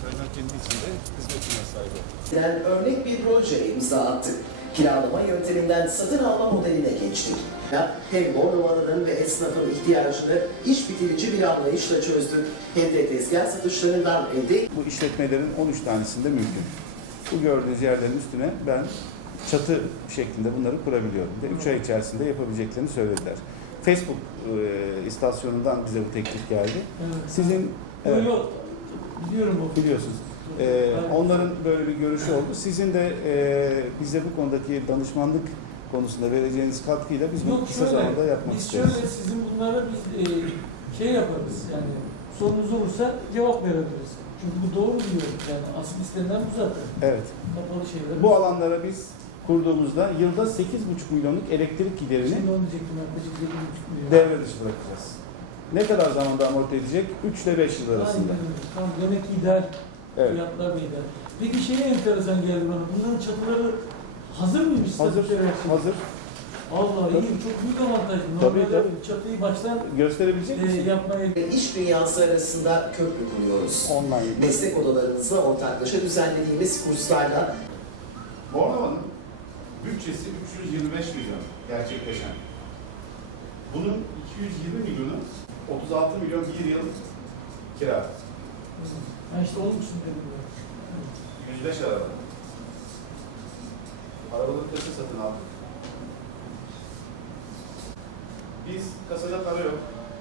Çaylar kendi içinde hizmetine sahip oldu. Yani örnek bir projeye imza attık. Kiralama yönteminden satın alma modeline geçtik. Hem Bornovalı'nın ve esnafın ihtiyacını iş bitirici bir anlayışla çözdük. Hem de tezgah satışlarından elde Bu işletmelerin 13 tanesinde mümkün. Bu gördüğünüz yerlerin üstüne ben çatı şeklinde bunları kurabiliyorum. Ve 3 ay içerisinde yapabileceklerini söylediler. Facebook istasyonundan bize bu teklif geldi. Evet. Sizin Yok, biliyorum o. biliyorsunuz. Onların böyle bir görüşü oldu. Sizin de bize bu konudaki danışmanlık konusunda vereceğiniz katkıyla biz bunu kısa zamanda yapmak isteriz. Biz şöyle sizin bunlara biz şey yaparız yani sorunuz olursa cevap verebiliriz. Çünkü bu doğru diyoruz yani asıl istenilen bu zaten. Evet. Kapalı şeyler. Bu alanlara biz kurduğumuzda yılda 8,5 milyonluk elektrik giderini Şimdi onu diyecektim yaklaşık 7,5 milyon. devre dışı bırakacağız. Ne kadar zamanda amorti edecek? 3 ile 5 yıl arasında. Aynen öyle. Tamam, demek ki ideal. Evet. Fiyatlar da ideal. Peki şey enteresan geldi bana. Bunların çatıları hazır mıymış? Hazır, statüleri her şey? hazır. Allah Tabii. iyi, çok büyük avantaj. Tabii, Normalde tabii. çatıyı baştan Gösterebilecek misin? yapmaya ve iş dünyası arasında köprü kuruyoruz. Online. Meslek odalarımızla ortaklaşa düzenlediğimiz kurslarla Bornova'nın bütçesi 325 milyon gerçekleşen. Bunun 220 milyonu 36 milyon bir yıl kira. Ha işte olmuşsun dedim ben. 105 araba. Arabalık taşı satın aldık. Biz kasada para yok.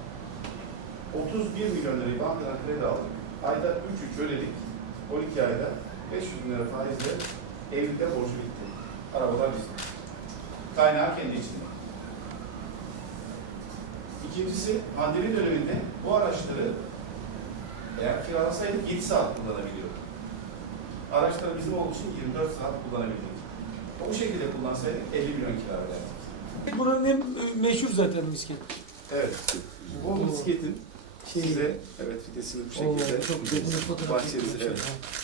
31 milyon lirayı bankadan kredi aldık. Ayda 3 ödedik. 12 ayda 500 bin lira faizle evlilikte borcu bitti. Arabalar bizim. Kaynağı kendi içinde. İkincisi, pandemi döneminde bu araçları eğer kiralasaydık 7 saat kullanabiliyorduk. Araçları bizim olduğu için 24 saat kullanabildik. O şekilde kullansaydık 50 milyon kira öderdik. Buranın en meşhur zaten misket. Evet. Bu bisikletin size evet fidesini bu şekilde Çok güzel. bahçenizi evet.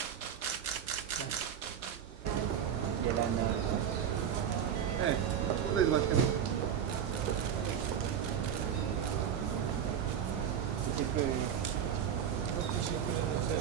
Gelenler. Evet, buradayız başkanım. Teşekkür ederim. Çok teşekkür ederim.